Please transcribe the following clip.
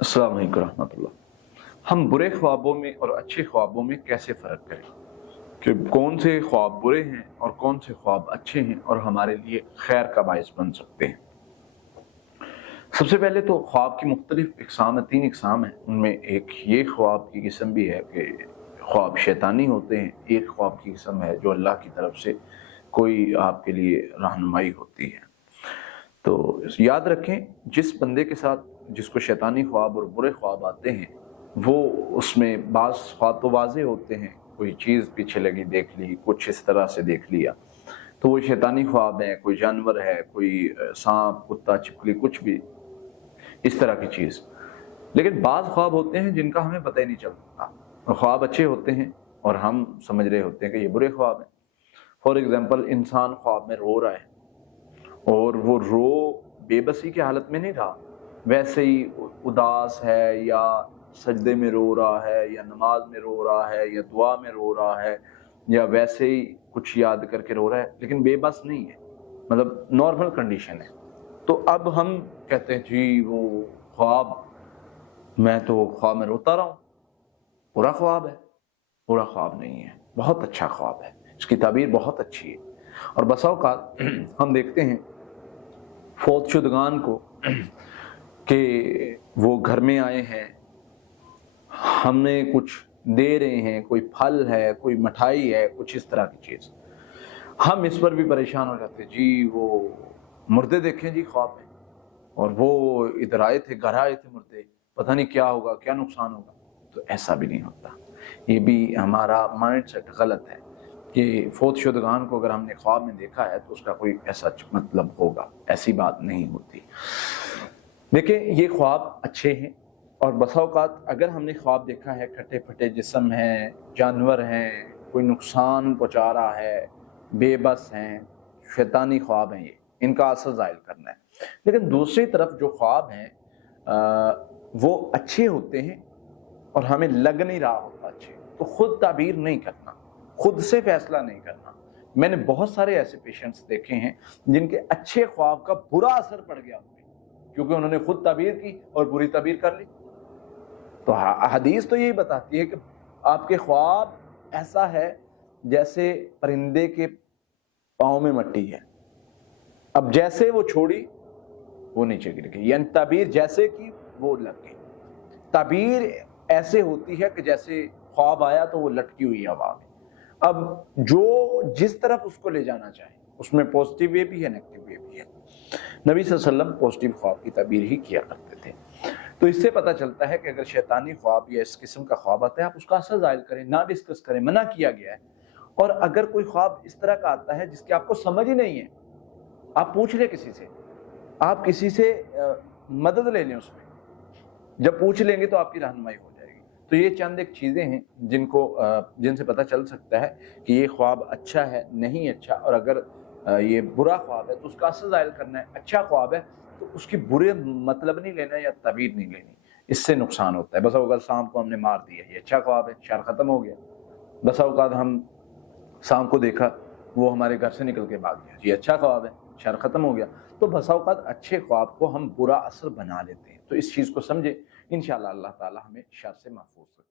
السلام علیکم ورحمۃ اللہ۔ ہم برے خوابوں میں اور اچھے خوابوں میں کیسے فرق کریں کہ کون سے خواب برے ہیں اور کون سے خواب اچھے ہیں اور ہمارے لیے خیر کا باعث بن سکتے ہیں۔ سب سے پہلے تو خواب کی مختلف اقسام ہیں، 3 اقسام ہیں۔ ان میں ایک یہ خواب کی قسم بھی ہے کہ خواب شیطانی ہوتے ہیں، ایک خواب کی قسم ہے جو اللہ کی طرف سے کوئی آپ کے لیے رہنمائی ہوتی ہے۔ تو یاد رکھیں، جس بندے کے ساتھ جس کو شیطانی خواب اور برے خواب آتے ہیں، وہ اس میں بعض خواب تو واضح ہوتے ہیں، کوئی چیز پیچھے لگی دیکھ لی، کچھ اس طرح سے دیکھ لیا تو وہ شیطانی خواب ہے، کوئی جانور ہے، کوئی سانپ، کتا، چھپکلی، کچھ بھی اس طرح کی چیز۔ لیکن بعض خواب ہوتے ہیں جن کا ہمیں پتہ ہی نہیں چلتا، خواب اچھے ہوتے ہیں اور ہم سمجھ رہے ہوتے ہیں کہ یہ برے خواب ہیں۔ فار ایگزامپل، انسان خواب میں رو رہا ہے اور وہ رو بے بسی کی حالت میں نہیں رہا، ویسے ہی اداس ہے، یا سجدے میں رو رہا ہے، یا نماز میں رو رہا ہے، یا دعا میں رو رہا ہے، یا ویسے ہی کچھ یاد کر کے رو رہا ہے، لیکن بے بس نہیں ہے، مطلب نارمل کنڈیشن ہے۔ تو اب ہم کہتے ہیں جی وہ خواب، میں تو خواب میں روتا رہا ہوں، برا خواب ہے۔ برا خواب نہیں ہے، بہت اچھا خواب ہے، اس کی تعبیر بہت اچھی ہے۔ اور بسا اوقات ہم دیکھتے ہیں فوت شدگان کو کہ وہ گھر میں آئے ہیں، ہمیں کچھ دے رہے ہیں، کوئی پھل ہے، کوئی مٹھائی ہے، کچھ اس طرح کی چیز، ہم اس پر بھی پریشان ہو جاتے ہیں، جی وہ مردے دیکھیں جی خواب میں، اور وہ ادھر آئے تھے، گھر آئے تھے مردے، پتہ نہیں کیا ہوگا، کیا نقصان ہوگا۔ تو ایسا بھی نہیں ہوتا، یہ بھی ہمارا مائنڈ سیٹ غلط ہے کہ فوت شدگان کو اگر ہم نے خواب میں دیکھا ہے تو اس کا کوئی ایسا مطلب ہوگا، ایسی بات نہیں ہوتی۔ دیکھیں، یہ خواب اچھے ہیں، اور بسا اوقات اگر ہم نے خواب دیکھا ہے کھٹے پھٹے جسم ہیں، جانور ہیں، کوئی نقصان پہنچا رہا ہے، بے بس ہیں، شیطانی خواب ہیں، یہ ان کا اثر ظاہر کرنا ہے۔ لیکن دوسری طرف جو خواب ہیں وہ اچھے ہوتے ہیں اور ہمیں لگ نہیں رہا ہوتا اچھے، تو خود تعبیر نہیں کرنا، خود سے فیصلہ نہیں کرنا۔ میں نے بہت سارے ایسے پیشنٹس دیکھے ہیں جن کے اچھے خواب کا برا اثر پڑ گیا کیونکہ انہوں نے خود تعبیر کی اور بری تعبیر کر لی۔ تو حدیث تو یہی بتاتی ہے کہ آپ کے خواب ایسا ہے جیسے پرندے کے پاؤں میں مٹی ہے، اب جیسے وہ چھوڑی وہ نیچے گر گئی، یعنی تعبیر جیسے کی وہ لگ گئی۔ تعبیر ایسے ہوتی ہے کہ جیسے خواب آیا تو وہ لٹکی ہوئی ہوا میں، اب جو جس طرف اس کو لے جانا چاہے، اس میں پازیٹیو وے بھی ہے، نیگیٹو وے بھی ہے۔ نبی صلی اللہ علیہ وسلم پازیٹیو خواب کی تعبیر ہی کیا کرتے تھے۔ تو اس سے پتہ چلتا ہے کہ اگر شیطانی خواب یا اس قسم کا خواب آتا ہے، آپ اس کا اثر ظاہر کریں، نہ ڈسکس کریں، منع کیا گیا ہے۔ اور اگر کوئی خواب اس طرح کا آتا ہے جس کی آپ کو سمجھ ہی نہیں ہے، آپ پوچھ لیں کسی سے، آپ کسی سے مدد لے لیں، اس میں جب پوچھ لیں گے تو آپ کی رہنمائی ہو جائے گی۔ تو یہ چند ایک چیزیں ہیں جن سے پتہ چل سکتا ہے کہ یہ خواب اچھا ہے، نہیں اچھا، اور اگر یہ برا خواب ہے تو اس کا اثر ظاہر کرنا ہے، اچھا خواب ہے تو اس کی برے مطلب نہیں لینا یا تعبیر نہیں لینی، اس سے نقصان ہوتا ہے۔ بس اوقات سانپ کو ہم نے مار دیا، یہ اچھا خواب ہے، شر ختم ہو گیا۔ بس اوقات ہم سانپ کو دیکھا، وہ ہمارے گھر سے نکل کے بھاگ گیا، یہ اچھا خواب ہے، شر ختم ہو گیا۔ تو بس اوقات اچھے خواب کو ہم برا اثر بنا لیتے ہیں۔ تو اس چیز کو سمجھے، انشاءاللہ اللہ تعالی ہمیں شر سے محفوظ رکھے۔